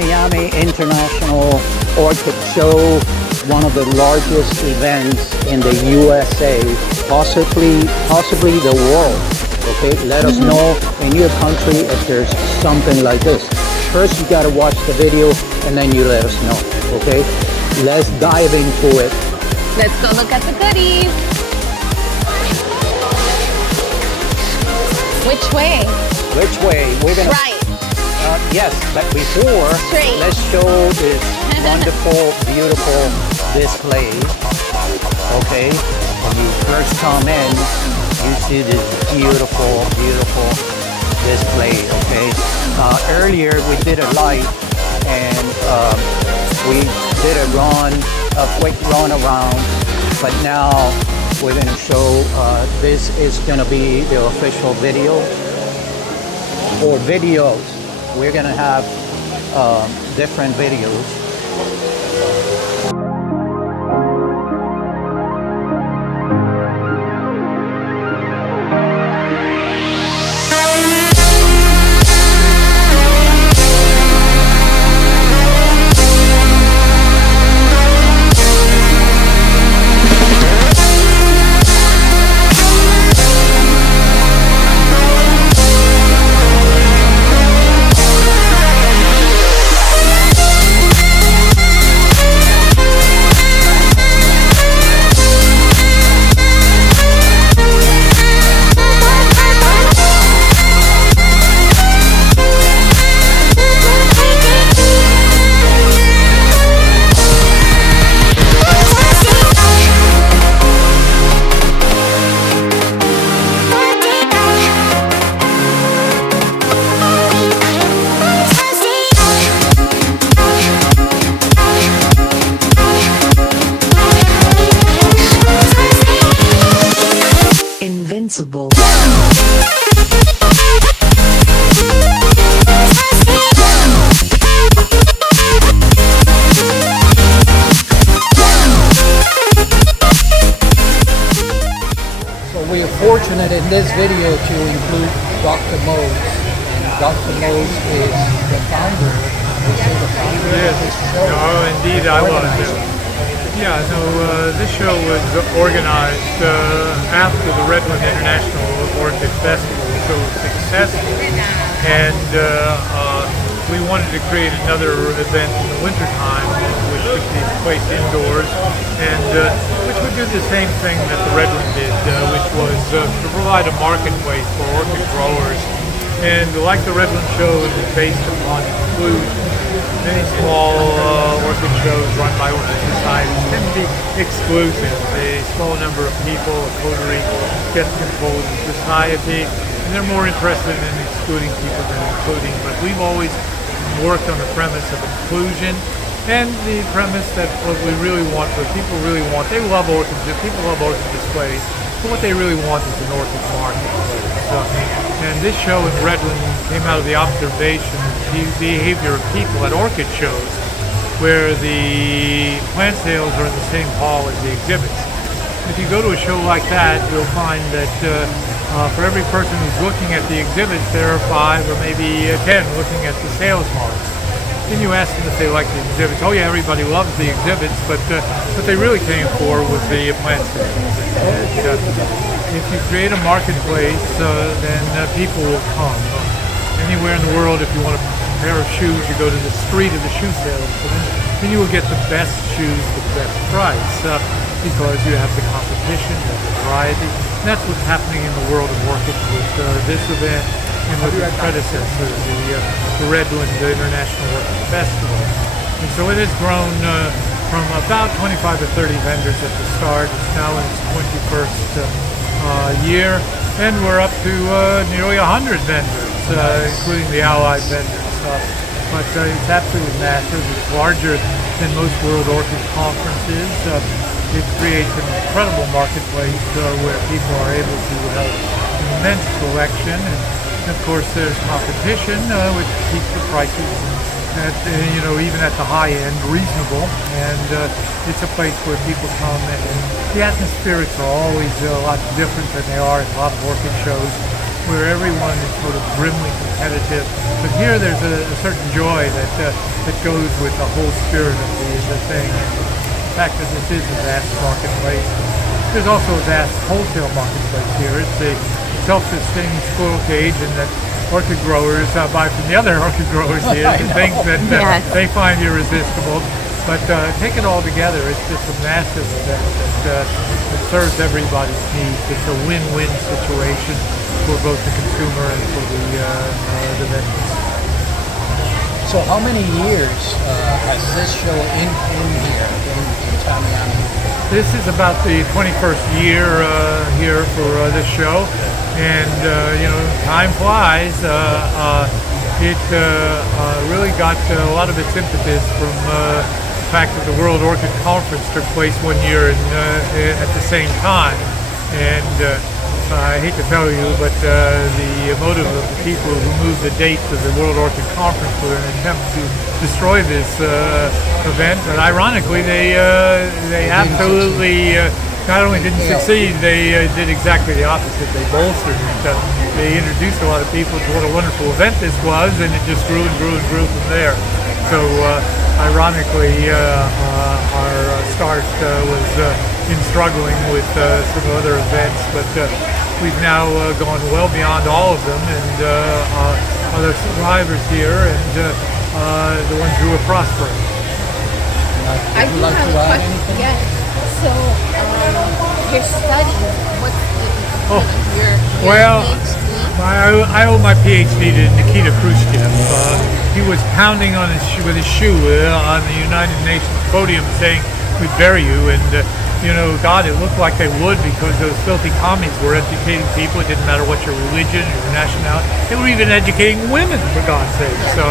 Tamiami International Orchid Show, one of the largest events in the USA, possibly the world. Okay, let us know in your country if there's something like this. First, you gotta watch the video and then you let us know. Okay, let's dive into it. Let's go look at the goodies. Which way? Which way? We're gonna. Right. Yes, but before, Straight. let's show this wonderful, beautiful display. Okay, when you first come in, you see this beautiful, beautiful display. Okay, earlier we did a live and we did a quick run around, but now we're going to show this is going to be the official video or videos. We're going to have different videos. Invincible. So we are fortunate in this video to include Dr. Motes. Dr. Motes is the founder. Is he the founder of this show? No, indeed I was. Yeah, so this show was organized after the Redland International Orchid Festival was so successful, and we wanted to create another event in the wintertime, which would be placed indoors, and which would do the same thing that the Redland did, which was to provide a marketplace for orchid growers. And like the Redland show, it was based upon inclusion. Many small orchid shows run by orchid societies tend to be exclusive. A small number of people, a coterie, gets controlled in society, and they're more interested in excluding people than including. But we've always worked on the premise of inclusion and the premise that what we really want, what people really want, they love orchids, people love orchid displays, but what they really want is an orchid marketplace. And this show in Redland came out of the observation of the behavior of people at orchid shows, where the plant sales are in the same hall as the exhibits. If you go to a show like that, you'll find that for every person who's looking at the exhibits, there are 5 or maybe 10 looking at the sales marks. Then you ask them if they like the exhibits. Oh yeah, everybody loves the exhibits, but what they really came for was the plant sales. If you create a marketplace, then people will come. Anywhere in the world, if you want a pair of shoes, you go to the street of the shoe salesman, then you will get the best shoes for the best price because you have the competition, you have the variety. And that's what's happening in the world of orchids with this event and with its predecessor, the Redland International Orchid Festival. And so it has grown from about 25 to 30 vendors at the start. It's now in its 21st year, and we're up to nearly 100 vendors, including the allied vendors. But it's absolutely massive. It's larger than most World Orchid conferences. It creates an incredible marketplace where people are able to have an immense selection, and of course there's competition, which keeps the prices at, even at the high end, reasonable. And it's a place where people come, and the atmospherics are always a lot different than they are at a lot of orchid shows. where everyone is sort of grimly competitive. But here there's a certain joy that goes with the whole spirit of the thing. And the fact that this is a vast marketplace. There's also a vast wholesale marketplace here. It's a self-sustaining squirrel cage, and that orchid growers buy from the other orchid growers here, the things that Yes. they find irresistible. But take it all together, it's just a massive event that serves everybody's needs. It's a win-win situation for both the consumer and for the vendors. So how many years has this show in here in Tamiami? This is about the 21st year here for this show, and time flies. It really got a lot of its impetus from the fact that the World Orchid Conference took place one year at the same time, and I hate to tell you, but the motive of the people who moved the dates of the World Orchid Conference were an attempt to destroy this event. But ironically, they absolutely not only didn't succeed, they did exactly the opposite. They bolstered it. They introduced a lot of people to what a wonderful event this was, and it just grew and grew and grew from there. So ironically, our start was in struggling with some other events, but we've now gone well beyond all of them, and other survivors here, and the ones who are prospering. I Would do you like have to a add question. anything? Yes. So, your studies, what's your Well, PhD? I owe my PhD to Nikita Khrushchev. He was pounding on with his shoe on the United Nations podium saying, "We'd bury you," and God, it looked like they would, because those filthy commies were educating people. It didn't matter what your religion or your nationality. They were even educating women, for God's sake. So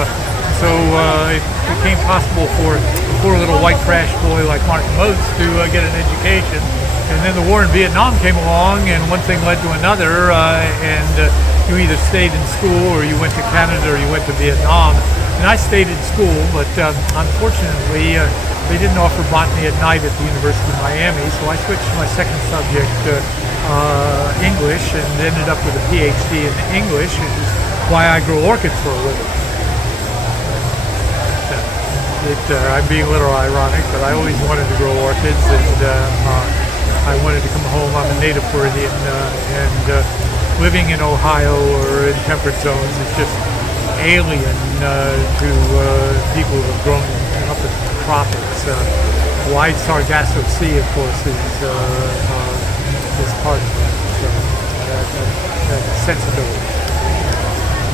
it became possible for a poor little white trash boy like Martin Motes to get an education. And then the war in Vietnam came along, and one thing led to another, and you either stayed in school or you went to Canada or you went to Vietnam. And I stayed in school, but unfortunately, they didn't offer botany at night at the University of Miami, so I switched to my second subject, English, and ended up with a PhD in English, which is why I grow orchids for a living. I'm being a little ironic, but I always wanted to grow orchids, and I wanted to come home. I'm a native Floridian, and living in Ohio or in temperate zones is just alien to people who have grown up in the tropics. Wide Sargasso Sea, of course, is part of it. So that sensibility.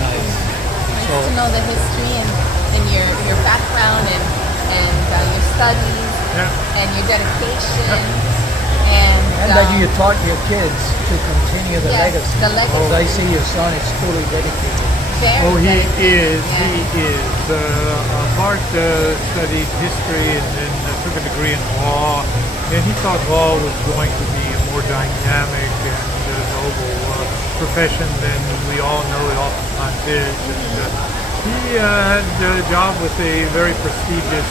Nice. Nice to know the history and your background and your studies and your dedication. And that you taught your kids to continue the Yes, legacy. the legacy. Because I see your son is truly dedicated. Oh, he is. Yeah. He is. Bart studied history and then took a degree in law. And he thought law was going to be a more dynamic and noble profession than we all know it oftentimes is. And he had a job with a very prestigious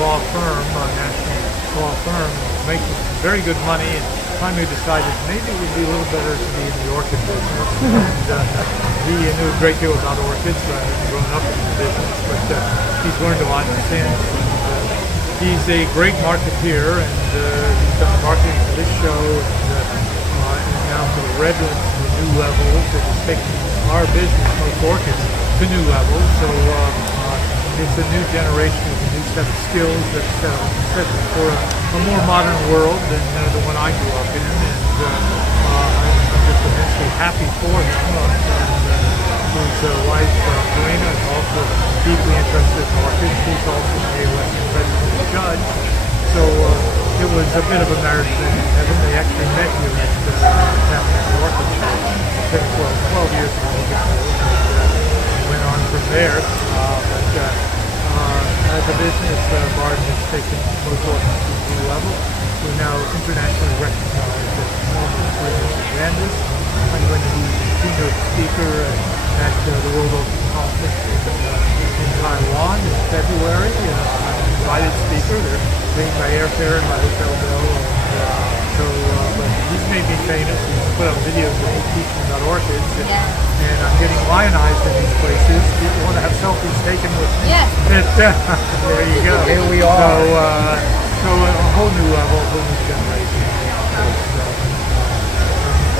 law firm, a national law firm, making very good money. And finally decided maybe it would be a little better to be in the orchid business. And he knew a great deal about orchids. I hadn't grown up in the business, but he's learned a lot since. And, he's a great marketeer, and he's done marketing for this show, and now for the Redlands to new levels, and he's taking our business, most orchids, to new levels. So it's a new generation with a new set of skills that's set for a more modern world than the one I grew up in, and I'm just immensely happy for him. His wife, Karina, is also deeply interested in orchids. She's also a lesson president judge. So it was a bit of a marriage made in heaven. They actually met here at the Tamiami Orchid Show 12 years ago. And went on from there. But as a business, Bart has taken most orchids to a new level. We're now internationally recognized as one of the greatest advantages. I'm going to be the keynote speaker at the World Orchid Conference in Taiwan in February. I'm an invited speaker. They're paying my airfare and my hotel bill. And, so So, but he's made me famous. He's put up videos of me teaching about orchids, and I'm getting lionized in these places. People want to have selfies taken with me. Yes. There you go. Here we are. So a whole new level, a whole new generation. I'm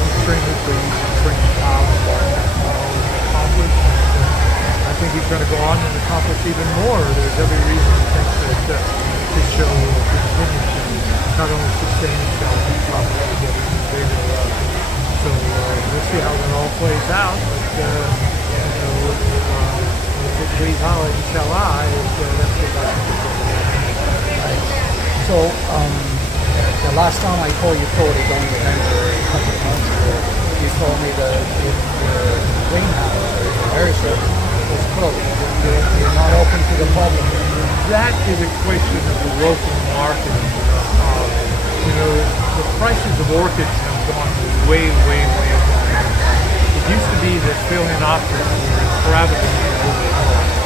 extremely pleased, extremely proud of what he's accomplished. I think he's going to go on and accomplish even more. There's every reason to think that this show will continue to not only sustain itself, but probably get even bigger. So we'll see how that all plays out. But please holler, inshallah, that's what I think. So, the last time I called you, probably don't remember, a couple of months ago, you told me the greenhouse or the nursery was closed. You're not open to the public. That is a question of the local market. The prices of orchids have gone way, way, way down. It used to be that phalaenopsis were incredibly overpriced.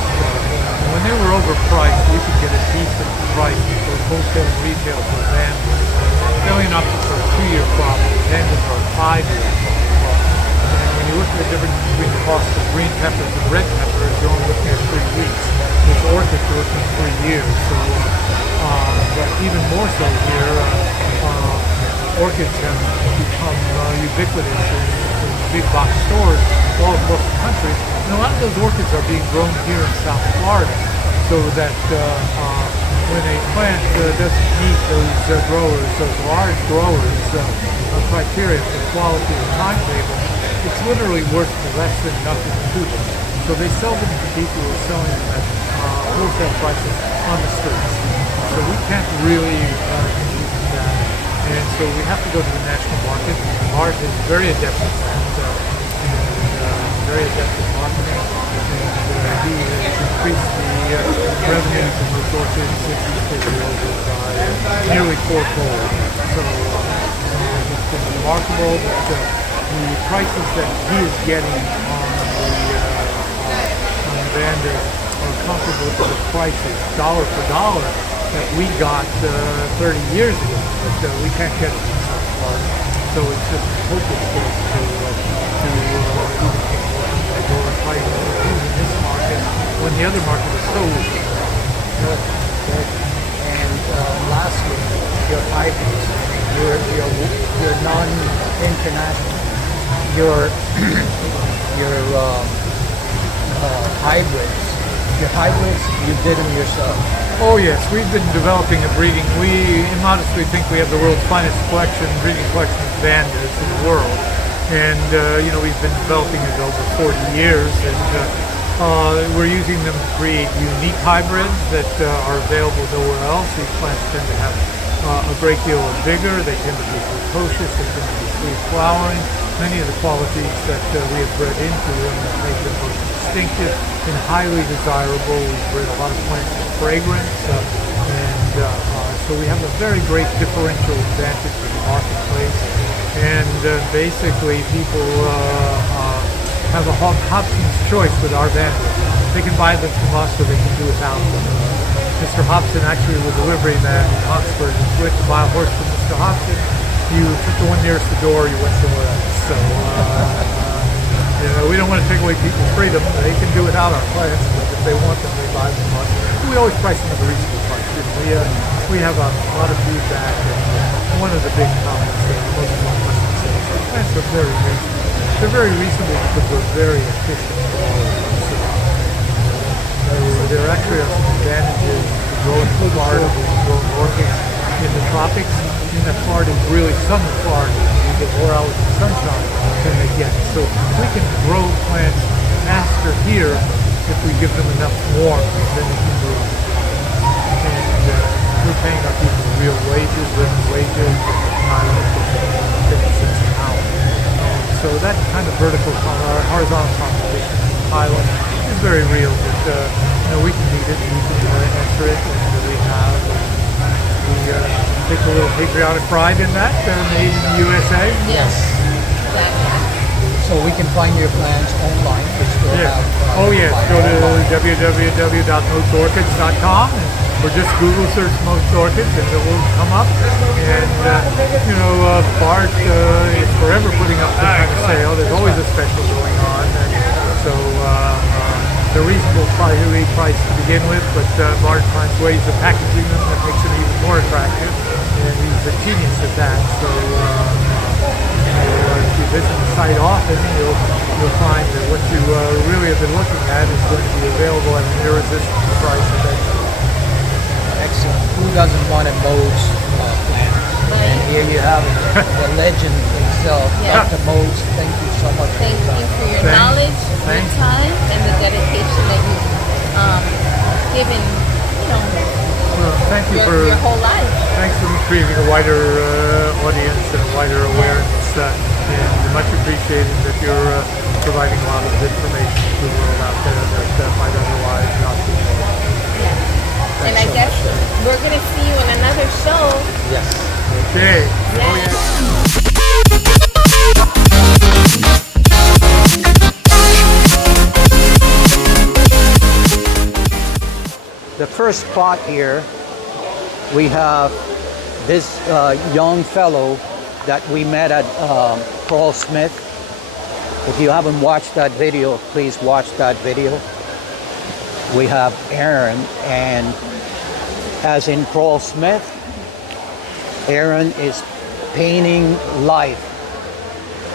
When they were overpriced, you could get a decent price for wholesale and retail for vandas. Phalaenopsis are a 2-year crop, vandas are a 5-year crop. And when you look at the difference between the cost of green peppers and red peppers, you're only looking at 3 weeks. With orchids, you're looking at 3 years. So, but even more so here, orchids have become ubiquitous in big box stores all across the country. And a lot of those orchids are being grown here in South Florida, so that when a plant doesn't meet those growers, those large growers' criteria for quality or timetable, it's literally worth less than nothing to them. So they sell them to people who are selling them at wholesale prices on the streets. So we can't really compete with that. And so we have to go to the national market. Art is very adept at that, and very adept at marketing. And he has increased the revenues of those orchids since he's taken over by nearly fourfold. So it's been remarkable that the prices that he is getting on the vandas are comparable to the prices, dollar for dollar, that we got 30 years ago, but we can't get it in South Florida. So it's just hopeless for us to even think about door and fight in this market when the other market is so weak. Good, good. And lastly, your hybrids. You're non-international. Your hybrids. Your hybrids, you did them yourself. Oh yes, we've been developing a breeding. We immodestly think we have the world's finest breeding collection of vandas in the world. And we've been developing it over 40 years, and we're using them to breed unique hybrids that are available nowhere else. These plants tend to have a great deal of vigor. They tend to be precocious. They tend to be free flowering. Many of the qualities that we have bred into them that make them both distinctive and highly desirable. We've bred a lot of plants with fragrance, and so we have a very great differential advantage in the marketplace. And basically, people have a Hobson's choice with our vandas. They can buy them from us, or they can do without them. Mr. Hobson actually was a livery man in Oxford. If you went to buy a horse from Mr. Hobson, you took the one nearest the door, you went somewhere else. So, we don't want to take away people's freedom. They can do without our plants, but if they want them, they buy them from us. We always price them at a reasonable price. We have a lot of feedback, and one of the big comments that most of our customers say is our plants are very reasonable. They're very reasonable because we're very efficient growers. There actually are some advantages to growing in Florida than growing orchids in the tropics. In that Florida is really sunny Florida. You get more hours of sunshine than they get. So we can grow plants faster here if we give them enough warmth than they can grow. And we're paying our people real wages, living wages, not only 50 cents an hour. And so that kind of horizontal competition in Thailand is very real, but we can meet it, we can answer it, and we have. We take a little patriotic pride in that. They're made in the USA. Yes. Exactly. So we can find your plants online. We still have. Go to www.motesorchids.com and or just Google search Motes Orchids and it will come up. And Bart is forever putting up some kind of sale. There's always a special going on, and so they're reasonable price to begin with, but Bart finds ways of packaging them that makes them even more attractive, and he's a genius at that. So if you visit the site often, you'll find that what you really have been looking at is going to be available at an irresistible price eventually. Excellent. Who doesn't want a Motes plant? And here you have it, the legend himself, Yeah. Dr. Motes. Thank you so much. Thank you for your knowledge, your time, and the dedication that you've given, Well, thank you your whole life. Thanks for creating a wider audience and a wider awareness, and much appreciated that you're providing a lot of information to the world out there that might otherwise not be known. And I guess we're going to see you in another show. Yes. Okay. Yes. The first spot here, we have this young fellow that we met at Paul Smith. If you haven't watched that video, please watch that video. We have Aaron, and as in Paul Smith, Aaron is painting life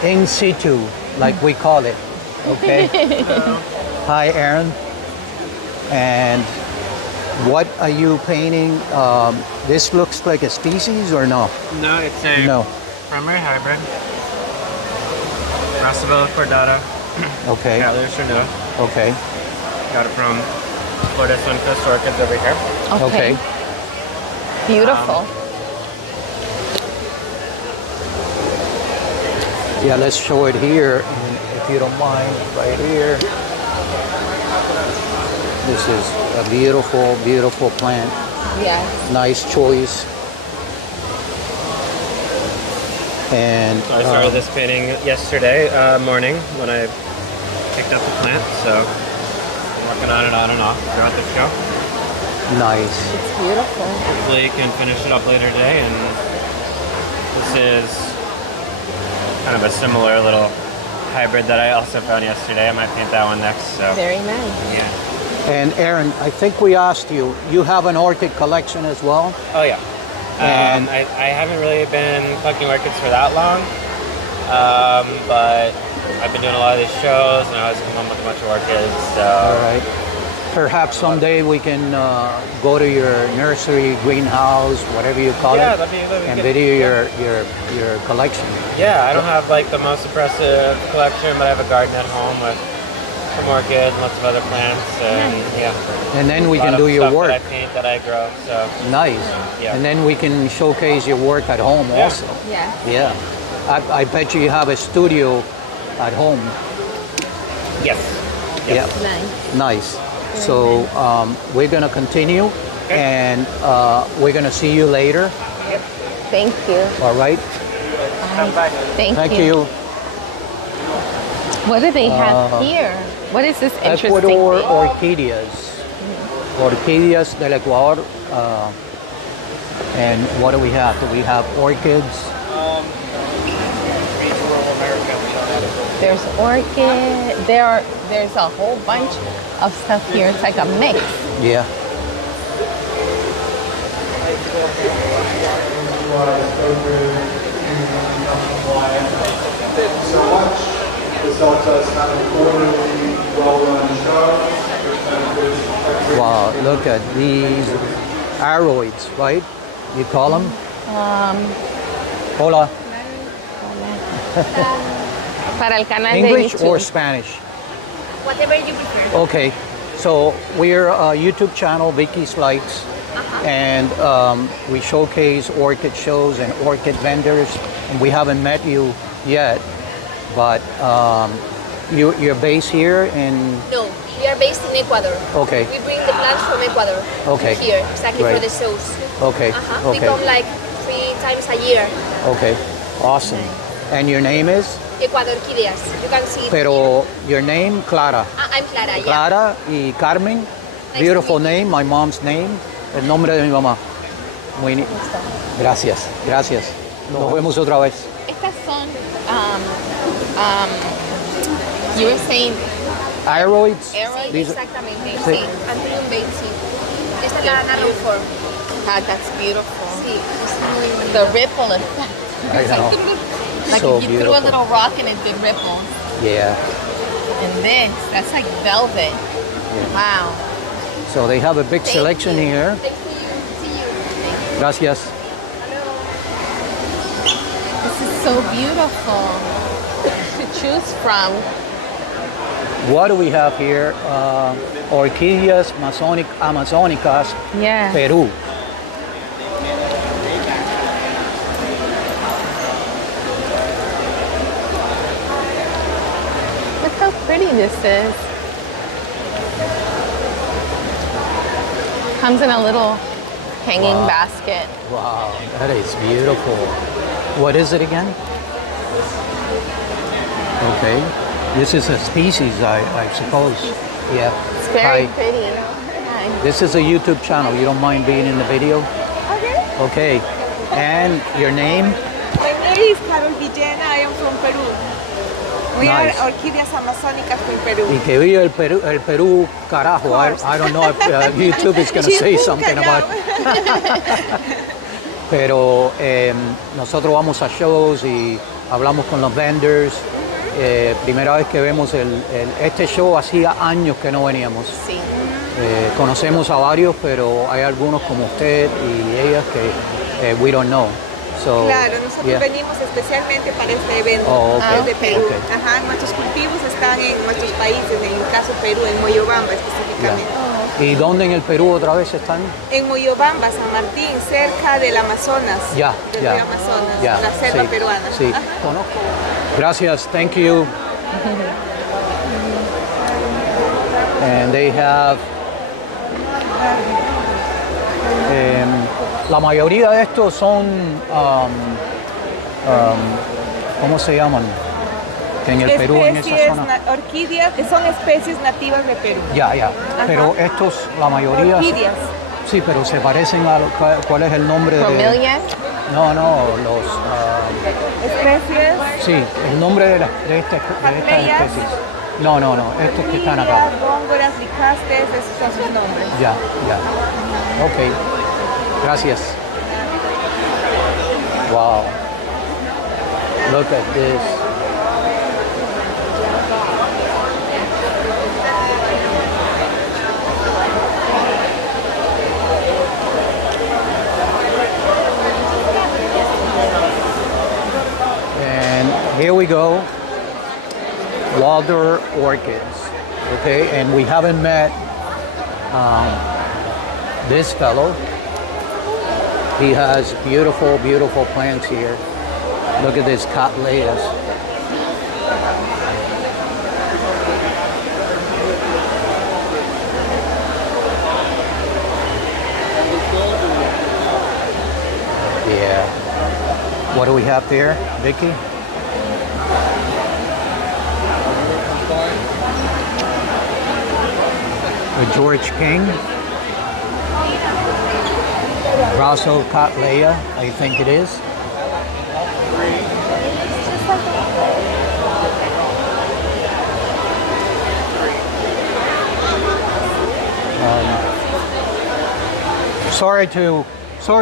in situ, like we call it. Okay. Hi, Aaron. And what are you painting? This looks like a species or no? No, it's a primary hybrid. Rossabella cordata. Okay. Cattleya Chinook. Okay. Got it from Florida Sunfest Orchids over here. Okay. Beautiful. Yeah, let's show it here, and if you don't mind, right here. This is a beautiful, beautiful plant. Yes. Nice choice. And So I started this painting yesterday morning when I picked up the plant, so I'm working on and off throughout the show. nice. It's beautiful. Hopefully can finish it up later today, and this is kind of a similar little hybrid that I also found yesterday. I might paint that one next, so Very nice. yeah. And Aaron, I think we asked you, you have an orchid collection as well? Oh yeah. And- I haven't really been collecting orchids for that long, but I've been doing a lot of these shows, and I always come home with a bunch of orchids. So All right. Perhaps someday we can go to your nursery, greenhouse, whatever you call yeah, it, that'd be and good. video Yeah. your collection. Yeah, I don't have like the most impressive collection, but I have a garden at home with some orchids, lots of other plants, and yeah. And then we a lot can of do your stuff work. that I paint, that I grow. So Nice. Yeah. And then we can showcase your work at home Yeah. also. Yeah. Yeah. I bet you have a studio at home. yes. Yeah. Nice. Nice. So we're going to continue, and we're going to see you later. Thank you. All right. Bye. Thank you. What do they have here? What is this interesting Ecuador thing? orchideas. Orchideas del Ecuador. And what do we have? Do we have orchids? There's orchid. There's a whole bunch of stuff here. It's like a mix. Yeah. So much. This also is kind of quarterly, well-run show. Wow, look at these aroids, right? You call them? Hola. Para el canal English de YouTube. or Spanish? Whatever you prefer. Okay, so we're a YouTube channel, VICKY'S Lights, and we showcase orchid shows and orchid vendors. And we haven't met you yet, but you're based here in. No, we are based in Ecuador. Okay. We bring the plants from Ecuador Okay. to here, exactly Right. for the shows. Okay. We Okay. come like 3 times a year. Okay. Awesome. And your name is? Ecuador Orchideas. You can see it here. Pero your name, Clara. I'm Clara, yeah. Clara y Carmen. to Beautiful meet name, my mom's name. El nombre de mi mamá. Gracias, gracias. Nos vemos otra vez. Estas son, you were saying Aeroids. aeroids? These- Exactamente, Sí. sí. Antrium Bates, sí. Esta es la narrow form. God, that's beautiful. Sí, es muy... The ripple effect. I know. Like So if you threw a beautiful. little rock and it did ripple. Yeah. And this, that's like velvet. Wow. So they have a big Thank selection you. here. Thanks to you. See you. Gracias. This is so beautiful to choose from. What do we have here? Orquídeas amazónicas, Yeah. Perú. Look how pretty this is. Comes in a little hanging Wow. basket. Wow, that is beautiful. What is it again? Okay. This is a species, I suppose. Yeah. It's very Hi. pretty. Hi. This is a YouTube channel. You don't mind being in the video? Okay. And your name? My name is Carol Villena. I am from Peru. We Nice. are orquídeas amazónicas from Peru. Y que vive el Perú, carajo. I don't know if YouTube is going to say something about Pero nosotros vamos a shows y hablamos con los vendors. Primera vez que vemos este show, hacía años que no veníamos. Sí. Conocemos a varios, pero hay algunos como usted y ellas que we don't know. So, Claro, nosotros yeah. venimos especialmente para este evento Oh, okay. desde Perú. Okay. Ajá, nuestros cultivos están en nuestros países, en el caso Perú, en Moyobamba específicamente. ¿Y dónde en el Perú otra vez están? En Moyobamba, San Martín, cerca del Amazonas, Ya, del ya. río Amazonas, Ya, la selva sí, peruana. Sí, Ajá. conozco. Gracias, thank you. And they have la mayoría de estos son ¿cómo se llaman? Que en el Perú, en esa Especies, zona. orquídeas, que son especies nativas de Perú. Ya. Pero estos, la mayoría. Orquídeas. Sí, pero se parecen a ¿cuál es el nombre de? Bromelias? No, los Especies. sí, el nombre de estas Camellias. especies. No, estos que están acá. Orquídeas, góngoras, licastes, esos son sus nombres. Ya. Ok. Gracias. Wow. Look at this. And here we go. Wilder orchids. Okay, and we haven't met this fellow. He has beautiful, beautiful plants here. Look at this cattleyas. Yeah. What do we have there, Vicky? The George King. Brasso Cattleya, I think it is. Sorry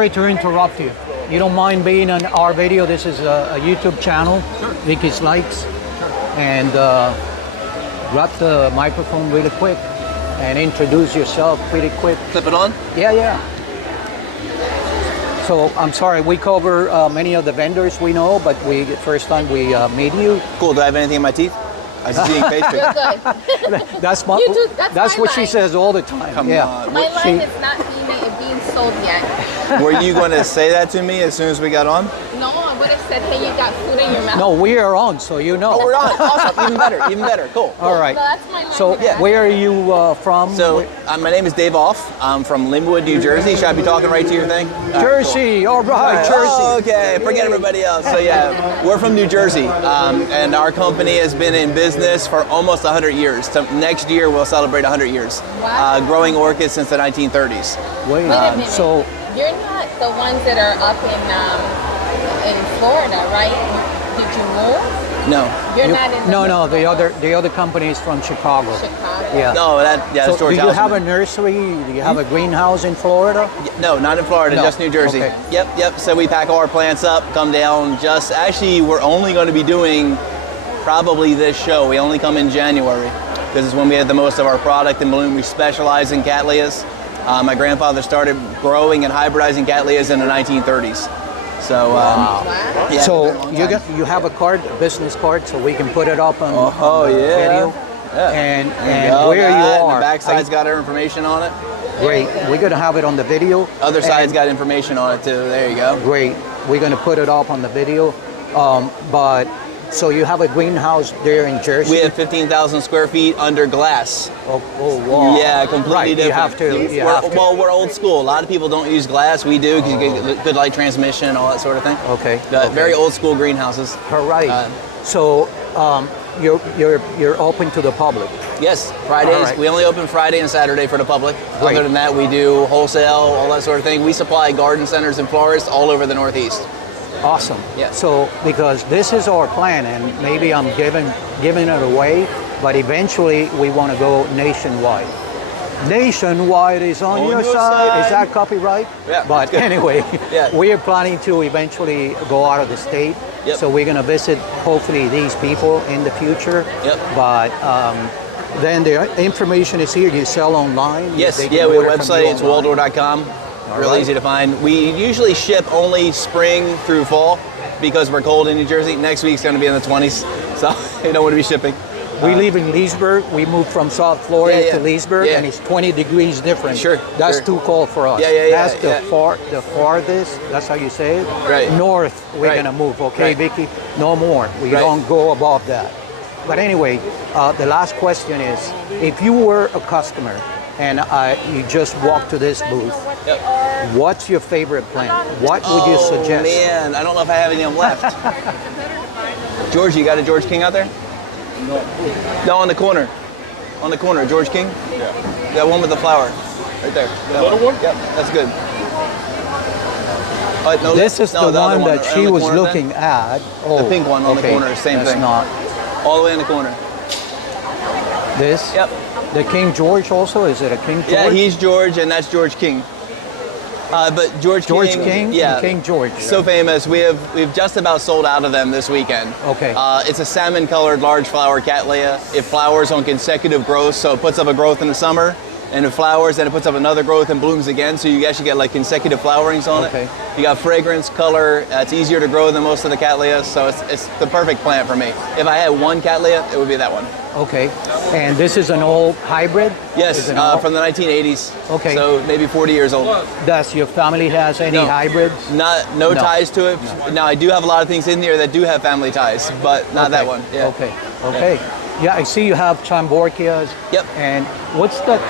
to interrupt you. You don't mind being on our video? This is a YouTube channel, VICKY'S Likes, and grab the microphone really quick and introduce yourself pretty quick. Clip it on? Yeah. So I'm sorry, we cover many of the vendors we know, but first time we meet you. Cool. Do I have anything in my teeth? I was just eating pastry. You're good. That's my. You do- that's my what she line. says all the time. Come yeah. on. My She- line is not being sold yet. Were you going to say that to me as soon as we got on? No, would have said, hey, you got food in your mouth. No, we are on, so you know. Oh, we're on. Awesome. Even better. Even better. Cool. All right. Well, that's my So mom. where are you from? So my name is Dave Off. I'm from Linwood, New Jersey. Should I be talking right to your thing? All right, Jersey. All right, Jersey. Oh, okay, forget everybody else. So yeah, we're from New Jersey, and our company has been in business for almost 100 years. So next year we'll celebrate 100 years. Wow. Growing orchids since the 1930s. Wait, Wait a minute. so You're not the ones that are up in Florida, right? Did you move? No. You're not in no, the other company is from Chicago. Chicago. Yeah. No, that's So George do you have a Houseman. nursery? Do you have a greenhouse in Florida? No, not in Florida, No. just New Jersey. Okay. Yep. So we pack all our plants up, come down. Actually, we're only going to be doing probably this show. We only come in January because it's when we had the most of our product in bloom. We specialize in cattleyas. My grandfather started growing and hybridizing cattleyas in the 1930s. So, yeah, So it's been a long time. you have a card, a business card, so we can put it up on, Oh, on the yeah. video. Yeah. And There you go, where that, you and are. the backside's got our information on it. Great. We're gonna have it on the video. Other side's And got information on it too. There you go. Great. We're gonna put it up on the video. But so you have a greenhouse there in Jersey. We have 15,000 square feet under glass. Oh wow. Yeah, completely right. different. You have to. You we're, have to. Well, we're old school. A lot of people don't use glass. We do because you get good light transmission and all that sort of thing. Okay. But okay. very old school greenhouses. All right. So you're open to the public. Yes, Fridays. All right. We only open Friday and Saturday for the public. Great. Other than that, we do wholesale, all that sort of thing. We supply garden centers and florists all over the Northeast. Awesome. Yeah. So because this is our plan, and maybe I'm giving it away, but eventually we want to go nationwide. Nationwide is on your side. Is that copyright? Yeah, But it's good. anyway, Yeah. we are planning to eventually go out of the state. Yep. So we're going to visit hopefully these people in the future. Yep. But then the information is here. You sell online. Yes, They can yeah, we have a order from you website. It's online. waldor.com. All Really right. easy to find. We usually ship only spring through fall because we're cold in New Jersey. Next week's going to be in the 20s, so you don't want to be shipping. We live in Leesburg. We moved from South Florida Yeah, to yeah. Leesburg, Yeah. and it's 20 degrees different. Sure, That's sure. too cold for us. Yeah. That's the Yeah. the farthest. That's how you say it. Right. North, we're Right. gonna move. Okay, Right. Vicky. No more. We Right. don't go above that. But anyway, the last question is: if you were a customer and you just walked to this booth, Yep. what's your favorite plant? What would you suggest? Oh man, I don't know if I have any of them left. George, you got a George King out there? No, on the corner. On the corner, George King? Yeah. That one with the flower. Right there. That little one? Yep, that's good. No, This is no, the other one that right she on the was corner looking at. Oh, pink one on the okay. corner, same That's thing. Not there. All the way in the corner. this. Yep. The King George also? Is it a King George? Yeah, he's George, and that's George King. But George King yeah, and King George. so famous. We've just about sold out of them this weekend. Okay. It's a salmon-colored large flower cattleya. It flowers on consecutive growths, so it puts up a growth in the summer, and it flowers, and it puts up another growth and blooms again. So you actually get like consecutive flowerings on Okay. it. You got fragrance, color. It's easier to grow than most of the cattleyas, so it's the perfect plant for me. If I had one cattleya, it would be that one. Okay. And this is an old hybrid? Yes, Is it an old- from the 1980s. Okay. So maybe 40 years old. Does your family has any No. hybrids? No No. ties to it. Now I do have a lot of things in there that do have family ties, but not that Okay. one. Yeah. Okay. Yeah, I see you have chamborchias. Yep. And what's that?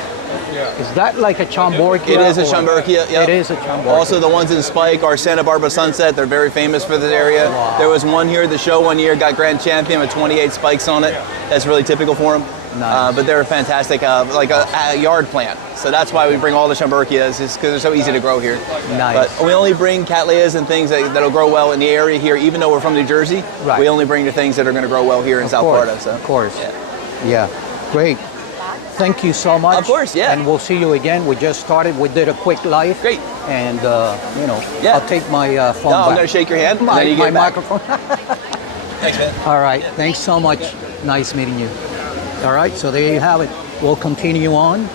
Is that like a chamborchia? It is a or- chamborchia. Yep. It is a chamborchia. Also, the ones in Spike are Santa Barbara Sunset. They're very famous for this area. Wow. There was one here at the show one year, got grand champion with 28 spikes on it. That's really typical for them. Nice. But they're fantastic, like a yard plant. So that's why we bring all the chamborchias, is because they're so easy to grow here. Nice. But we only bring cattleyas and things that'll grow well in the area here, even though we're from New Jersey. Right. We only bring the things that are going to grow well here in South Florida. So. Of course. Yeah. Yeah. Great. Thank you so much. Of course, yeah. And we'll see you again. We just started. We did a quick live. Great. And, Yeah. I'll take my phone No, back. I'm going to shake your hand. and my, then you my get back. microphone. Thanks, man. All right. Thanks so much. Nice meeting you. All right. So there you have it. We'll continue on.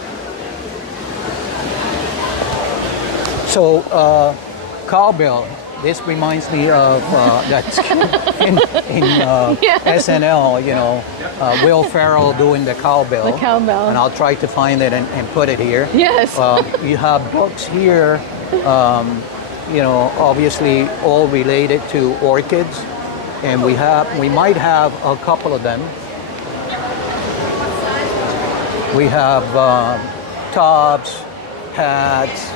So, cowbell. This reminds me of that in SNL, Will Ferrell doing the cowbell. The cowbell. And I'll try to find it and put it here. Yes. You have books here. obviously all related to orchids, and we might have a couple of them. We have tubs, hats,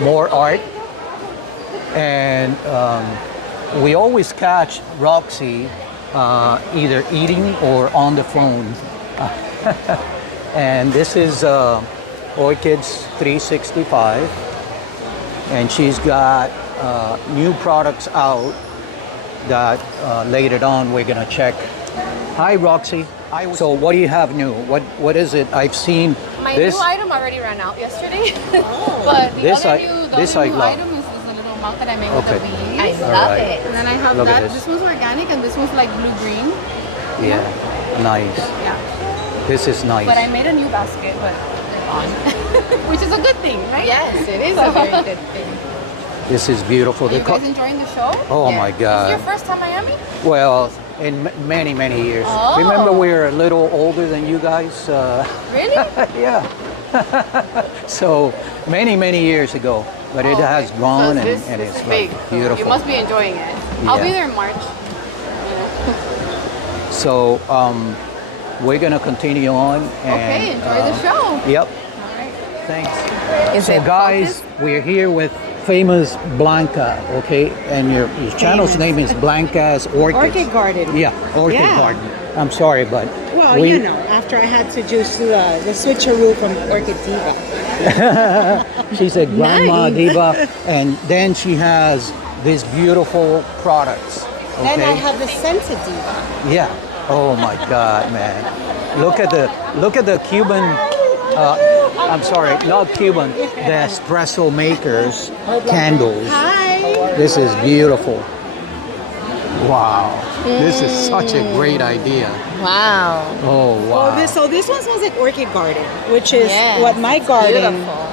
more art, and we always catch Roxy either eating or on the phone. And this is Orchids 365, and she's got new products out that later on we're gonna check. Hi, Roxy. So what do you have new? What is it? I've seen My this. new item already ran out yesterday. But the This other I- new, the this other I new love. item is this little mug that I made Okay. with the bees. I love Alright. And then I have Look at that. this. This one's organic and this one's like blue-green. Yeah, nice. Yeah. This is nice. But I made a new basket, but they're gone. Which is a good thing, right? Yes, it is a very good thing. This is beautiful. Are you guys enjoying the show? Oh my Is God. this your first time Miami? Well, in many, many years. Oh. Remember, we're a little older than you guys. Really? Yeah. So many, many years ago. But it has grown So and it's like beautiful. You must be enjoying it. I'll be there in March. So we're gonna continue on. And, Okay, enjoy the show. Yep. All right. Thanks. Is So it guys, we're here with famous Blanca, okay? And your channel's name is Blanca's Orchids. Orchid Garden. Yeah, Orchid Yeah. Garden. I'm sorry, but Well, after I had to just do the switcheroo from Orchid Diva. she's a grandma Nice. diva, and then she has these beautiful products. Okay? Then I have the Scented Diva. Yeah. Oh my God, man! Look at the Cuban. I'm sorry, not Cuban. The espresso makers candles. Hi. This is beautiful. Wow. This is such a great idea. Wow. Oh wow. So this one smells like Orchid Garden, which is Yes, what my it's garden beautiful.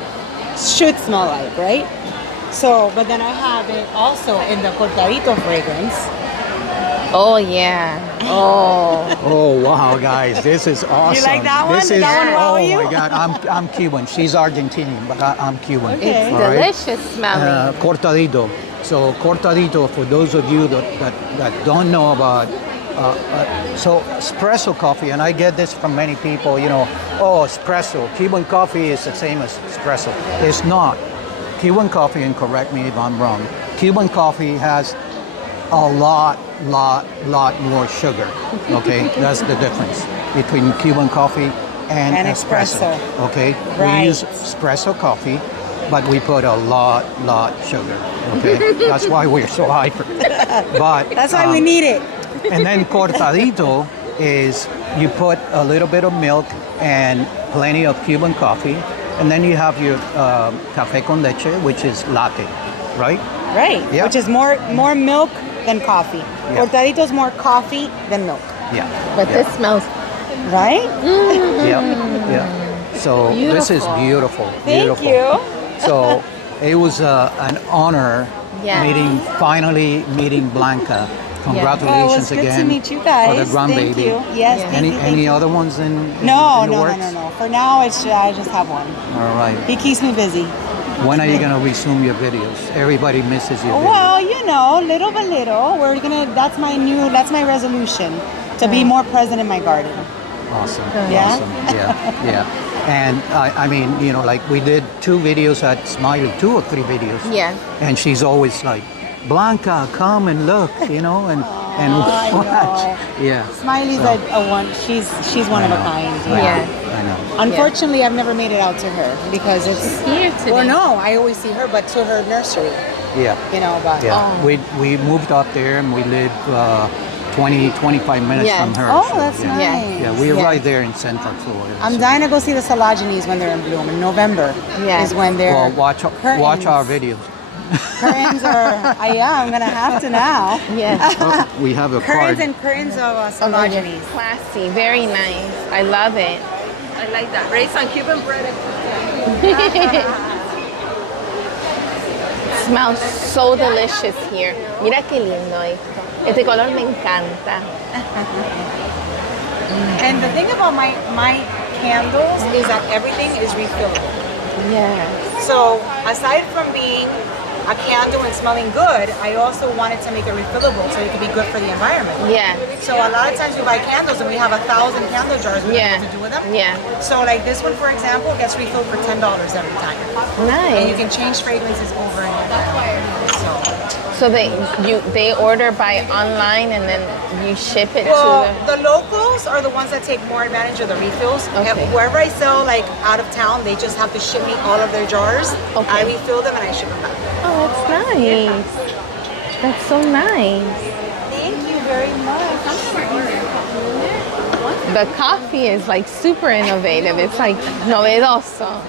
should smell like, right? So, but then I have it also in the cortadito fragrance. Oh yeah. Oh. Oh wow, guys, this is awesome. like that one? This Did is, that one wow oh you? my God, I'm Cuban. She's Argentinian, but I'm Cuban. Okay. It's All right? delicious smelling. Cortadito. So cortadito, for those of you that don't know about, so espresso coffee, and I get this from many people, oh, espresso, Cuban coffee is the same as espresso. It's not. Cuban coffee, and correct me if I'm wrong, Cuban coffee has a lot more sugar, okay? That's the difference between Cuban coffee and espresso. Okay? Right. We use espresso coffee, but we put a lot sugar, okay? That's why we're so hyper. But That's why we need it. and then cortadito is you put a little bit of milk and plenty of Cuban coffee, and then you have your café con leche, which is latte, right? Right. Yeah. Which is more milk than coffee. Yeah. Cortadito is more coffee than milk. Yeah. But yeah. this smells Right? Yeah. So this is beautiful. Thank beautiful. you. So it was an honor Yes. finally meeting Blanca. Congratulations Oh, it was good again to meet you guys. for the grandbaby. Thank you. Yes, thank you, thank Any you. other ones in No, in the no, no, works? no. For now, I just have one. All right. He keeps me busy. When are you gonna resume your videos? Everybody misses your videos. Well, little by little, that's my resolution, to be more present in my garden. Awesome. Yeah? Awesome. Yeah. And I mean, like we did 2 videos at Smiley, 2 or 3 videos. Yeah. And she's always like, Blanca, come and look, and I watch. know. Yeah. Smiley's a one. She's one of a kind. Yeah. I know. Unfortunately, I've never made it out to her because it's Here today. Well, no, I always see her, but to her nursery. Yeah. But Yeah. We moved up there and we live 20-25 minutes Yeah. from her. Oh, so, that's yeah. nice. Yeah, we're Yeah. right there in Central Florida. I'm so- dying to go see the Salagenes when they're in bloom. In November is when they're Well, watch our videos. curtains are. I'm gonna have to now. Yes. Oh, we have a Curtains card. and curtains of Salagenes. Classy. Very nice. I love it. I like that. Raised on Cuban bread. Smells so delicious here. Mira qué lindo esto. Este color me encanta. And the thing about my candles is that everything is refillable. Yes. So aside from being a candle and smelling good, I also wanted to make it refillable so it could be good for the environment. Yeah. So a lot of times we buy candles and we have 1,000 candle jars we Yeah. don't know what to do with them. Yeah. So like this one, for example, gets refilled for $10 every time. And you Nice. can change fragrances over and over. So they order by online and then you ship it Well, to the locals are the ones that take more advantage of the refills. Okay. And wherever I sell, like out of town, they just have to ship me all of their jars. Okay. I refill them and I ship them back. Oh, that's nice. That's so nice. Thank you very much. The coffee is like super innovative. It's like novedoso.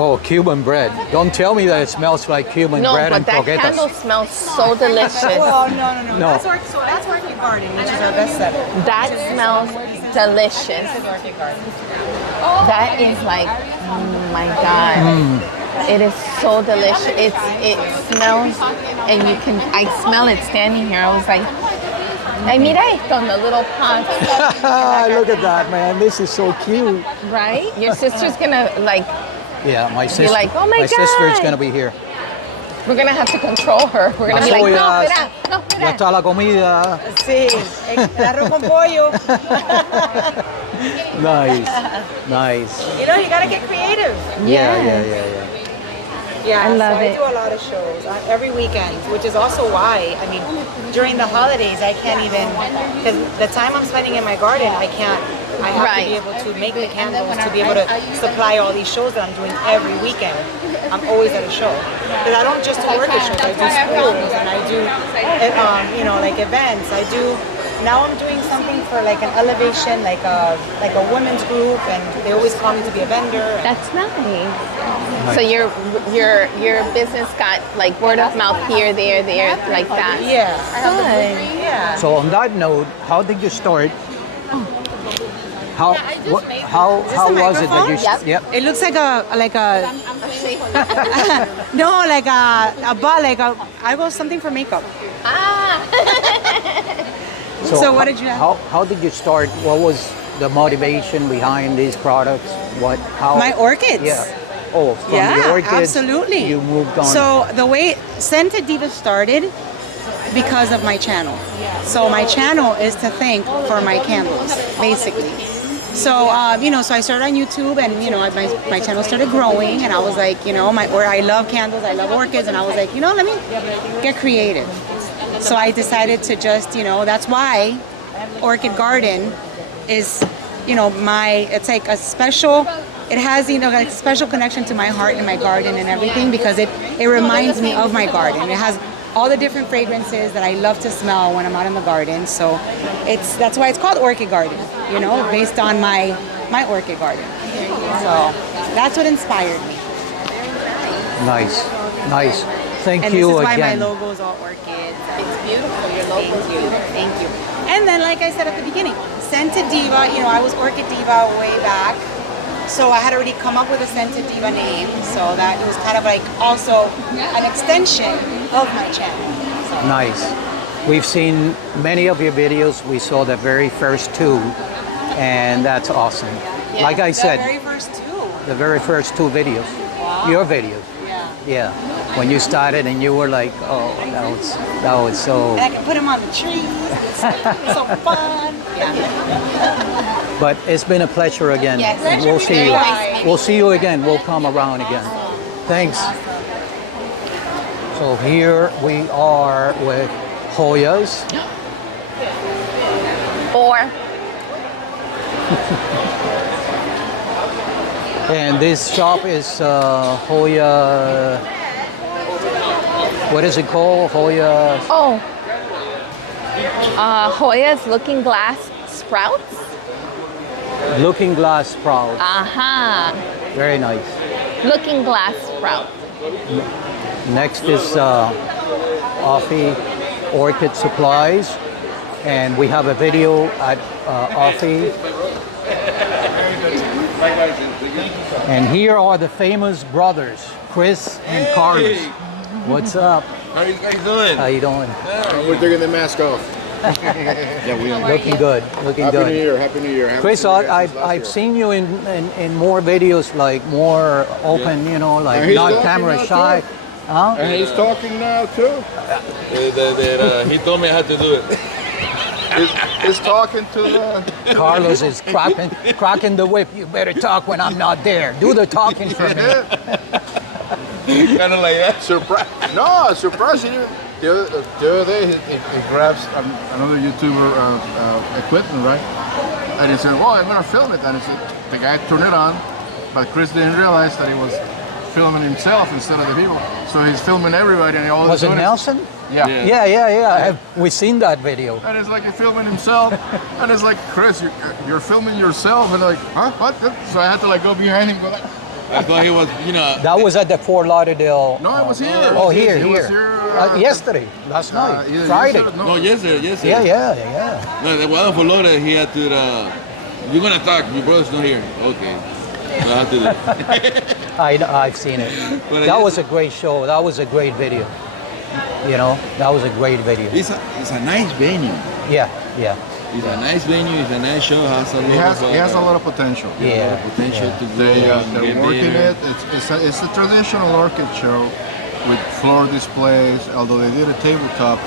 Oh, Cuban bread. Don't tell me that it smells like Cuban No, bread but and that croquetas. candle smells so delicious. Well, no. No. That's Orchid Garden, which is our best seller. That smells delicious. That is like, oh my God. It is so delicious. It smells, and I smell it standing here. I was like, ay, mira esto on the little pot. Look at that, man. This is so cute. Right? Your sister's gonna like, Yeah, my sister. like, "Oh my sister's God." gonna be here. we're gonna have to control her. We're gonna be like, no, Las espera, no, Ya espera. está la comida. Sí, arroz con pollo. Nice, nice. You know, you gotta get creative. Yeah. Yeah, I love so it. I do a lot of shows every weekend, which is also why, I mean, during the holidays, I can't even, because the time I'm spending in my garden, I have Right. to be able to make the candles, to be able to supply all these shows that I'm doing every weekend. I'm always at a show. Because I don't just do orchid shows, I do schools, and I do, like events. Now I'm doing something for like an elevation, like a women's group, and they always call me to be a vendor. That's nice. So your business got like word of mouth here, there, like that. Yeah. Good. Yeah. So on that note, how did you start? How how the was it that you? microphone? Yep. It looks like a no, like I go something for makeup. So what did you have? How did you start? What was the motivation behind these products? How? My orchids. Yeah. Oh, from the orchids. Absolutely. You moved on. So the way Scented Diva started because of my channel. So my channel is to thank for my candles, basically. So so I started on YouTube, and my channel started growing, and I was like, I love candles, I love orchids, and I was like, let me get creative. So I decided to just, that's why Orchid Garden is, it's like a special, it has, like a special connection to my heart and my garden and everything, because it reminds me of my garden. It has all the different fragrances that I love to smell when I'm out in the garden. So that's why it's called Orchid Garden, based on my orchid garden. So that's what inspired me. Nice. Thank And you this is why again. my logo is all orchids. It's beautiful. Your logo is beautiful. Thank you. And then, like I said at the beginning, Scented Diva, I was Orchid Diva way back. So I had already come up with a Scented Diva name. So that was kind of like also an extension of my channel. So. Nice. We've seen many of your videos. We saw the very first two, and that's awesome. Yeah. Like I said, The very first two. videos. Wow. Your videos. Yeah. When you started and you were like, oh, that was so. And I can put them on the tree. It's so fun. Yeah. But it's been a pleasure again. Yes. And we'll see you. Nice. We'll see you again. We'll come around again. Thanks. So here we are with Hoyas. Or And this shop is Hoya. What is it called? Hoya. Hoya's Looking Glass Sprouts. Looking Glass Sprout. Aha. Very nice. Looking Glass Sprout. Next is Offie Orchid Supplies. And we have a video at Offie. And here are the famous brothers, Chris and Carlos. What's up? How you guys doing? How you doing? We're taking the mask off. Yeah, we are. Looking good. Looking Happy good. New Year. Happy New Year. Haven't Chris, seen you guys since I've last year. seen you in more videos, like more open, you know, like And he's not talking camera now, shy. too. Huh? And he's talking now too. He told me I had to do it. He's talking to the. Carlos is cracking the whip. You better talk when I'm not there. Do the talking for me. Kind of like that. Surprise! No, surprise! The other day, he grabs another YouTuber equipment, right? And he said, "Well, I'm gonna film it." And he said, the guy turned it on, but Chris didn't realize that he was filming himself instead of the people. So he's filming everybody, and all Was he's it doing Nelson? Yeah. Yeah. We've seen that video. And it's like he's filming himself, and it's like, Chris, you're filming yourself, and like, huh? What? So I had to like go behind him, go like. I thought he was, That was at the Fort Lauderdale. No, it was here. Oh, here. It was here. Yesterday, last night, either Friday. yesterday- No, yesterday. Yeah. No, the one for Florida, he had to, you're gonna talk, your brother's not here. Okay. So I have to do it. I've seen it. But I That guess- was a great show. That was a great video. You know, that was a great video. It's a nice venue. Yeah. It's a nice venue, it's a nice show, has a lot He has a lot of potential. Yeah. potential to grow. They're get working bigger. it. It's a traditional orchid show with floor displays. Although they did a tabletop,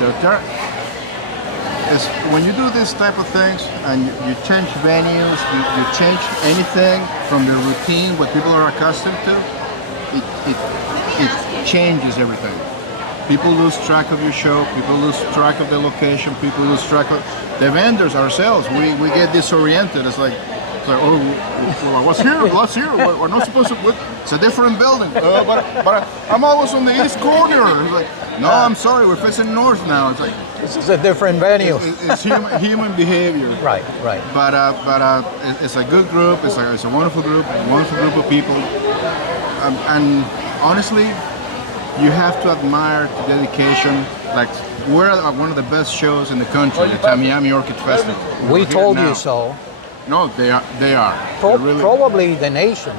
when you do this type of things and you change venues, you change anything from the routine, what people are accustomed to, it changes everything. People lose track of your show. People lose track of the location. People lose track of the vendors ourselves. We get disoriented. It's like oh, well, what's here? What's here? We're not supposed to. It's a different building. But I'm always on the east corner. It's like, no, I'm sorry, we're facing north now. It's like This is a different venue. it's human behavior. Right. But it's a good group. It's a wonderful group of people. And honestly, you have to admire the dedication. Like, we're one of the best shows in the country, the Tamiami Orchid Festival. We We're here told now. you so. No, they are. They're really, Probably the nation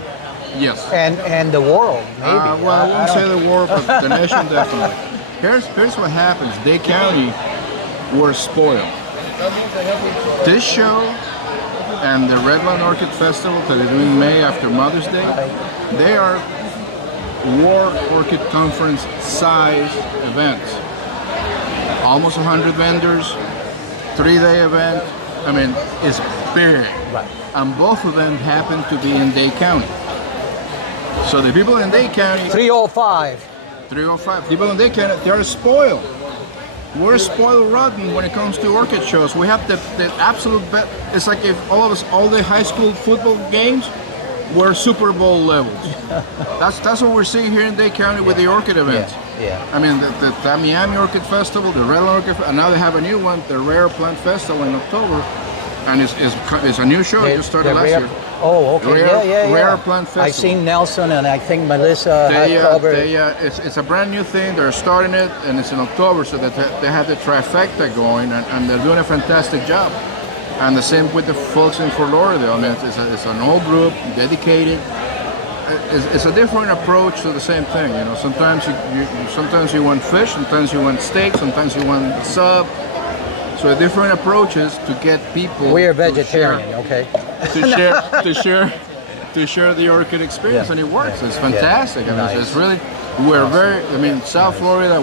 yes. and the world, maybe. Well, I won't say the world, but the nation definitely. Here's what happens. Dade County were spoiled. This show and the Redland Orchid Festival that they do in May after Mother's Day, they are World Orchid Conference size events. Almost 100 vendors, 3-day event. I mean, it's big. Right. And both of them happen to be in Dade County. So the people in Dade County, 305. 305, people in Dade County, they're spoiled. We're spoiled rotten when it comes to orchid shows. We have the absolute best. It's like if all the high school football games were Super Bowl levels. That's what we're seeing here in Dade County with the orchid events. Yeah. I mean, the Tamiami Orchid Festival, the Red Orchid, and now they have a new one, the Rare Plant Festival in October, and it's a new show. It just started last year. Oh, okay. Rare Plant Festival. I seen Nelson and I think Melissa had covered. It's a brand new thing. They're starting it, and it's in October, so that they have the trifecta going, and they're doing a fantastic job. And the same with the folks in Fort Lauderdale. I mean, it's an old group, dedicated. It's a different approach to the same thing. You know, sometimes you want fish, sometimes you want steak, sometimes you want sub. So different approaches to get people. We're vegetarian, okay? To share the orchid experience, and it works. It's fantastic. Yeah. I mean, Nice. it's really, we're very. I mean, South Florida,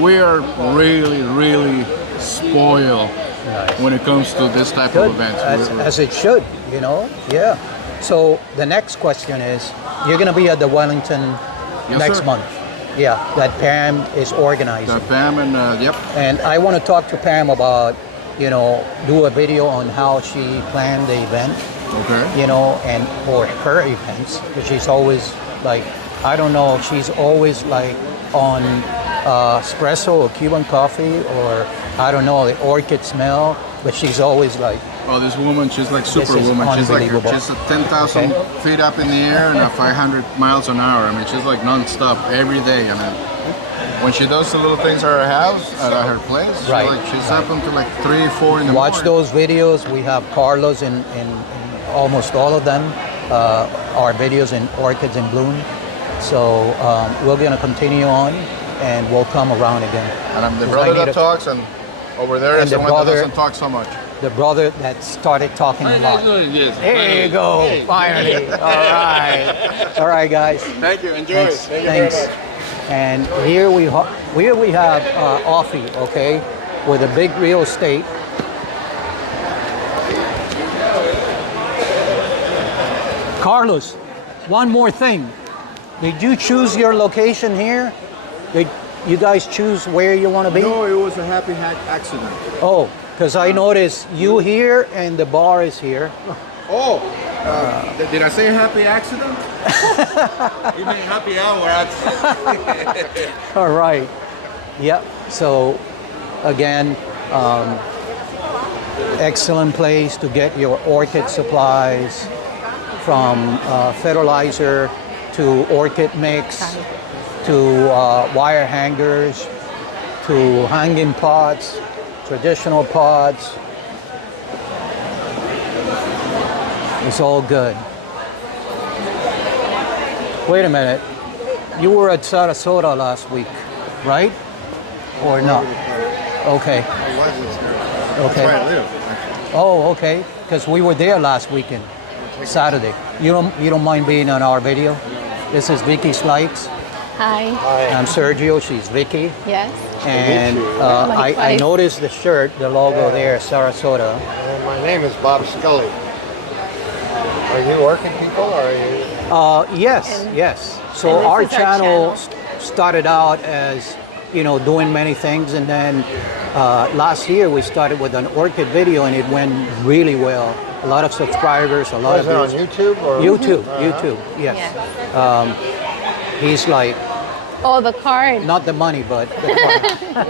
we are really spoiled when it comes to this type Good, of events. as it should, you know? Yeah. So the next question is, you're going to be at the Wellington Yes, next sir. month. Yeah, that Pam is organizing. The Pam and yep. And I want to talk to Pam about, you know, do a video on how she planned the event, Okay. you know, and or her events, because she's always like, I don't know, if she's always like on espresso or Cuban coffee, or I don't know, the orchid smell, but she's always like, Oh, this woman, she's like is superwoman. She's unbelievable. she's 10,000 feet up in the air and at 500 miles an hour. I mean, she's like non-stop every day. I mean, when she does the little things at her house, at her place, she's up until like 3, 4 in the watch morning. those videos. We have Carlos in almost all of them, our videos in Orchids in Bloom. So we're going to continue on, and we'll come around again. And I'm the 'Cause brother I need that talks, and Over there, And that's the the one that brother- doesn't talk so much. The brother that started talking a lot. Yes. There you go, Hey. finally. All right. All right, guys. Thank you. Enjoy. Thanks. Thank you very Thanks. much. And here we have Offie, okay, with a big real estate. Carlos, one more thing. Did you choose your location here? Did you guys choose where you want to be? No, it was a happy accident. Oh, because I noticed you here and the bar is here. Oh, did I say happy accident? You mean happy hour accident. All right. Yep. So, again, excellent place to get your orchid supplies, from fertilizer to orchid mix to wire hangers to hanging pots, traditional pots. It's all good. Wait a minute. You were at Sarasota last week, right? Or not? Okay. That's Okay. where I live, actually. Oh, okay. Because we were there last weekend, Saturday. You don't mind being on our video? This is Vicky's Likes. Hi. I'm Sergio. She's Vicky. Yes. And I Likewise. noticed the shirt, the logo there, Sarasota. And my name is Bob Scully. Are you orchid people or are you? Yes, yes. So and this our is our channel channel. started out as, doing many things, and then last year we started with an orchid video, and it went really well. A lot of subscribers, a lot Is of it on views. YouTube or? YouTube, Uh-huh. YouTube, yes. Yeah. He's like, Oh, the card. not the money, but the card.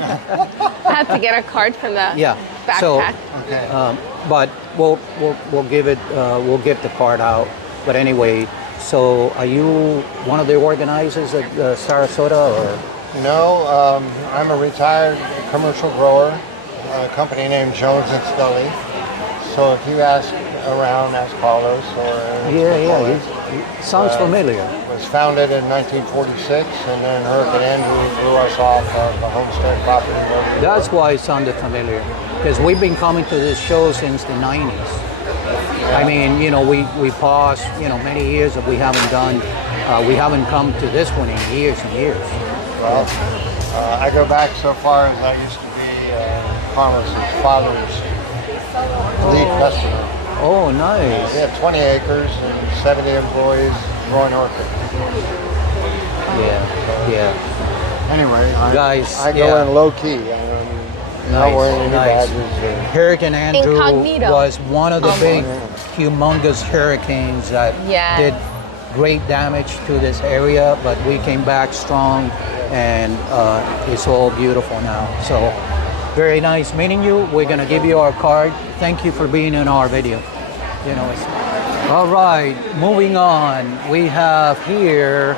I have to get a card from the Yeah. backpack. So, Okay. but we'll give it. We'll get the card out. But anyway, so are you one of the organizers at Sarasota, or? No, I'm a retired commercial grower, a company named Jones and Scully. So if you ask around, ask Carlos or Yeah. He sounds familiar. It was founded in 1946, and then Hurricane Andrew blew us off of the homestead property. where we That's were. why it sounded familiar, because we've been coming to this show since the 90s. I mean, we paused, many years that we haven't done. We haven't come to this one in years and years. Well, I go back so far as I used to be Carlos's father's lead customer. Oh, nice. We had 20 acres and 70 employees growing orchids. Yeah. Anyway, Guys, I go yeah. in low key. I'm not wearing any nice. badges. Hurricane Andrew Incognito. was one of the big, Almost. humongous hurricanes that Yeah. did great damage to this area, but we came back strong, and it's all beautiful now. So, very nice meeting you. We're gonna give you our card. Thank you for being in our video. All right, moving on. We have here.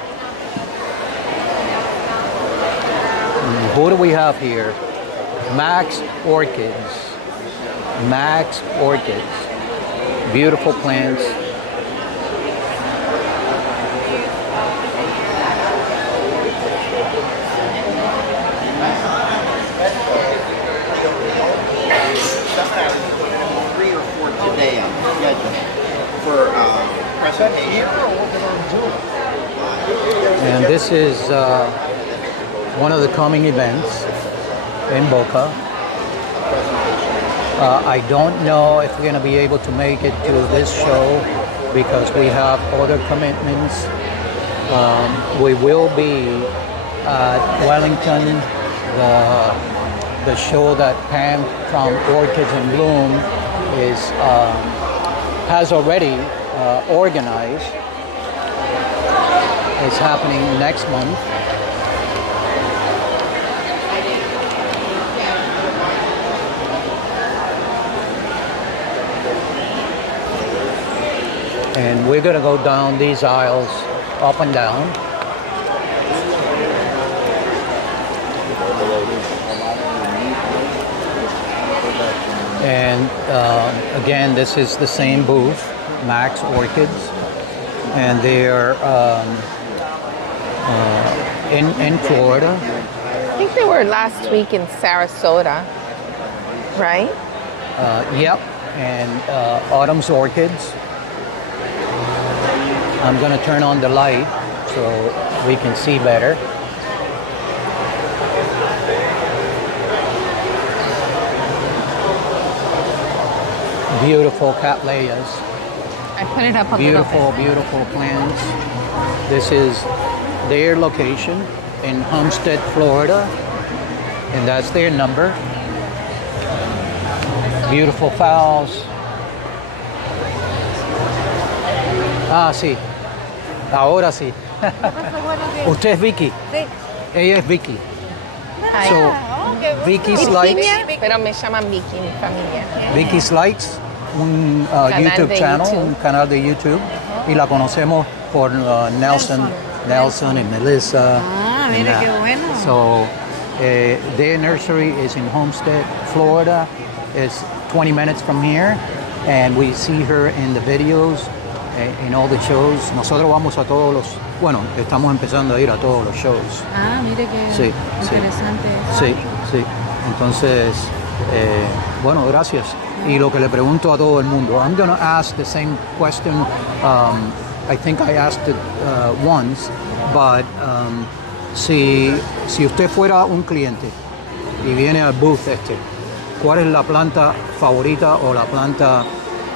Who do we have here? Max Orchids. Max Orchids. Beautiful plants. Today on schedule for presentation. And this is one of the coming events in Boca. I don't know if we're going to be able to make it to this show because we have other commitments. We will be at Wellington, the show that Pam from Orchids in Bloom has already organized. It's happening next month. And we're gonna go down these aisles, up and down. And again, this is the same booth, Max Orchids, and they're in Florida. I think they were last week in Sarasota. right? Yep, and autumn's orchids. I'm going to turn on the light so we can see better. Beautiful cattleyas. I put it up a Beautiful, little bit. beautiful plants. This is their location in Homestead, Florida, and that's their number. Beautiful fowls. Ah, sí. Ahora sí. Usted es Vicky. Ella es Vicky. So, Vicky's Likes. Pero me llaman Vicky, mi familia. Vicky's Likes, un Canal YouTube de channel, YouTube. un canal de YouTube. Y la conocemos por Nelson y Melissa. Ah, and mira that. qué bueno. So, their nursery is in Homestead, Florida. It's 20 minutes from here. And we see her in the videos, in all the shows. Nosotros vamos a todos los, bueno, estamos empezando a ir a todos los shows. Ah, mire qué Sí, interesante. Sí, sí. Entonces, bueno, gracias. Y lo que le pregunto a todo el mundo, I'm going to ask the same question. I think I asked it once, but si usted fuera un cliente y viene al booth ¿cuál es la planta favorita o la planta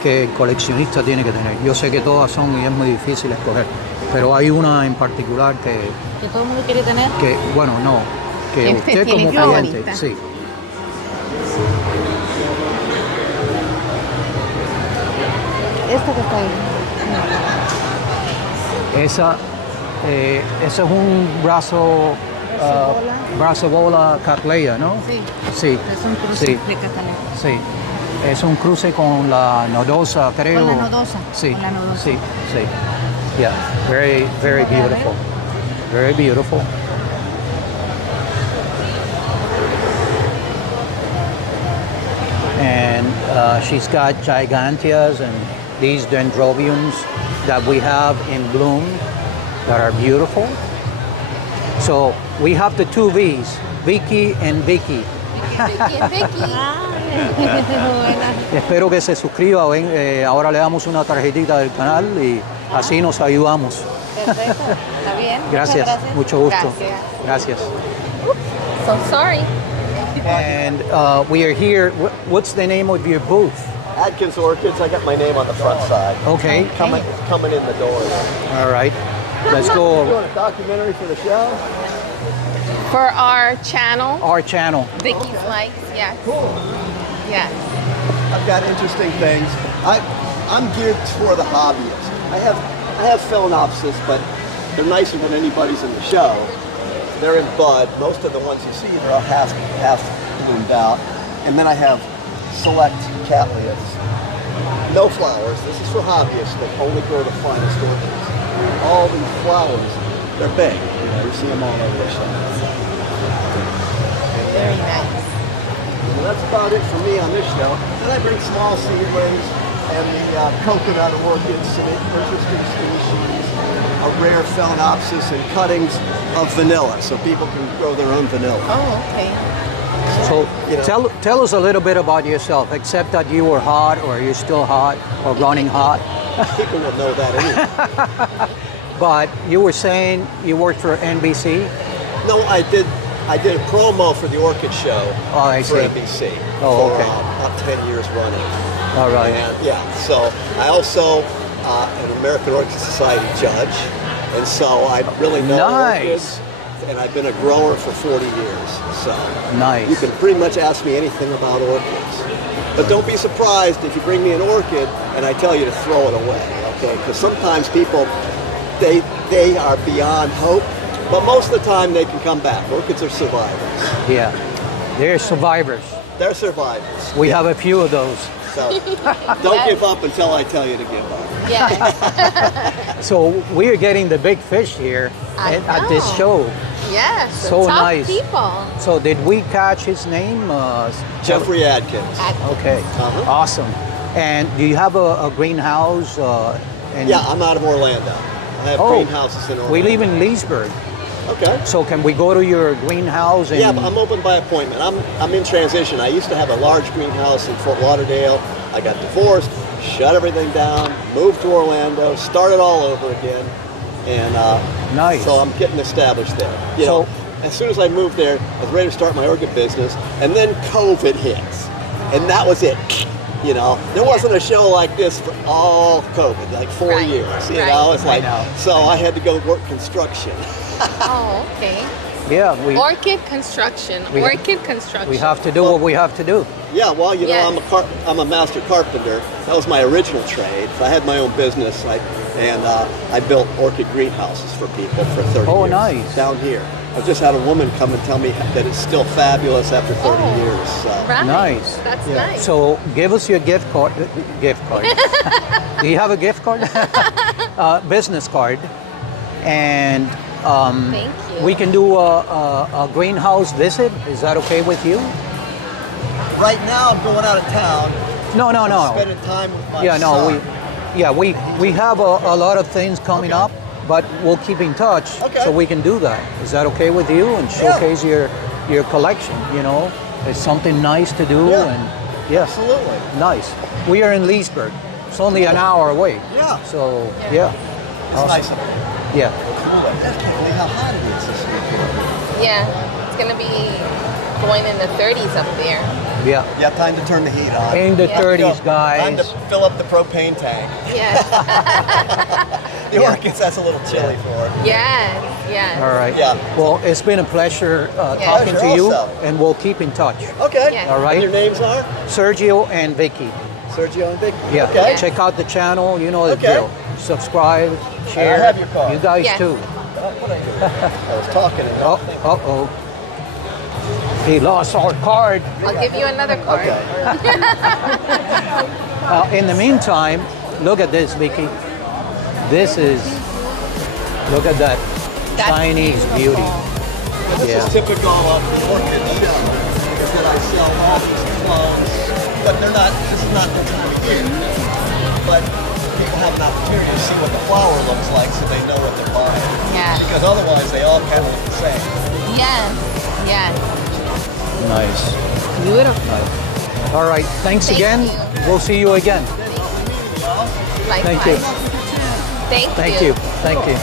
que el coleccionista tiene que tener? Yo sé que todas son y es muy difícil escoger, pero hay una en particular que todo el mundo quiere tener. que, bueno, no, que Que usted tiene como cliente, favorita. sí. Esta que está ahí. Ese es un brazobola catleya, ¿no? Sí. Sí. Es un cruce Sí. de catalán. Sí. Es un cruce con la nodosa, creo. Con la nodosa. Sí. Con la nodosa. Sí. Sí. Yeah. Very, very beautiful. Very beautiful. And she's got giganteas and these dendrobiums that we have in bloom that are beautiful. So we have the two V's, Vicky and Vicky. Espero que se suscriba. Ahora le damos una tarjetita del canal y así nos ayudamos. Perfecto. Está bien. Gracias, mucho gusto. Gracias. So sorry. And we are here. What's the name of your booth? Adkins Orchids, I got my name on the front side. Okay. Coming in the door there. All right. Let's You go. want a documentary for the show? For our channel, Our channel. Vicky's Likes, yes. Yes. I've got interesting things. I'm geared for the hobbyist. I have phalaenopsis, but they're nicer than anybody's in the show. They're in bud. Most of the ones you see are half bloomed out. And then I have select cattleyas. No flowers. This is for hobbyists that only grow the finest orchids. All these flowers, they're big. You see them all over the show. Very nice. Well, that's about it for me on this show. Then I bring small seedlings and the coconut orchids, some interesting species, a rare phalaenopsis, and cuttings of vanilla, so people can grow their own vanilla. Oh, okay. So tell us a little bit about yourself, except that you were hot or you're still hot or running hot. People will know that anyway. But you were saying you worked for NBC? No, I did a promo for the Orchid Show I for see. NBC Oh, for okay. about 10 years running. All right. And yeah, so I also an American Orchid Society judge, and so I really know orchids, and I've been a grower for 40 years. So nice. You can pretty much ask me anything about orchids. But don't be surprised if you bring me an orchid and I tell you to throw it away, okay? Because sometimes people, they are beyond hope, but most of the time they can come back. Orchids are survivors. Yeah, they're survivors. They're survivors. We have a few of those. So don't give up until I tell you to give up. Yes. So we're getting the big fish here at this show. Yes. So top nice. people. So did we catch his name? Jeffrey Adkins. Okay, awesome. And do you have a greenhouse? Yeah, I'm out of Orlando. I have greenhouses in Orlando. We live in Leesburg. Okay. So can we go to your greenhouse? And Yeah, but I'm open by appointment. I'm in transition. I used to have a large greenhouse in Fort Lauderdale. I got divorced, shut everything down, moved to Orlando, started all over again, and nice. So I'm getting established there. You know, as soon as I moved there, I was ready to start my orchid business, and then COVID hits, and that was it. You know, there wasn't a show like this for all COVID, like 4 years. You know, it's like, so I had to go work construction. Oh, okay. Yeah, Orchid construction. We have to do what we have to do. Yeah, well, you know, I'm a master carpenter. That was my original trade. So I had my own business, I built orchid greenhouses for people for 30 years. Oh, nice. Down here. I just had a woman come and tell me that it's still fabulous after 30 years. So. Right. Nice. That's nice. So give us your gift card. Do you have a gift card? Business card. And Thank you. we can do a greenhouse visit. Is that okay with you? Right now, I'm going out of town. No. Spending time with my son. We have a lot of things coming up, but we'll keep in touch so we can do that. Is that okay with you? And showcase your collection. You know, it's something nice to do. And absolutely nice. We are in Leesburg. It's only an hour away. Yeah. So It's nice of it. Yeah. Cool. I can't believe how hot it is this week. Yeah, it's gonna be going in the 30s up there. Yeah. Yeah, time to turn the heat on. In the 30s, guys. Time to fill up the propane tank. Yes. The orchids, that's a little chilly for it. Yes. All right. Yeah. Well, it's been a pleasure talking to you, and we'll keep in touch. Okay. Yeah. All right. And your names are? Sergio and Vicky. Sergio and Vicky. Yeah. Okay. Check out the channel. You know the drill. Subscribe, share. I have your card. You guys too. I was talking and Oh. He lost our card. I'll give you another card. In the meantime, look at this, Vicky. Look at that Chinese beauty. And this is typical of the orchid show, is that I sell all these clones, but this is not the time of year. But people have an opportunity to see what the flower looks like so they know what they're buying. Yeah. Because otherwise they all kind of look the same. Yes. Nice. Beautiful. All right. Thanks again. We'll see you again. Thank you. Thank you. Thank you.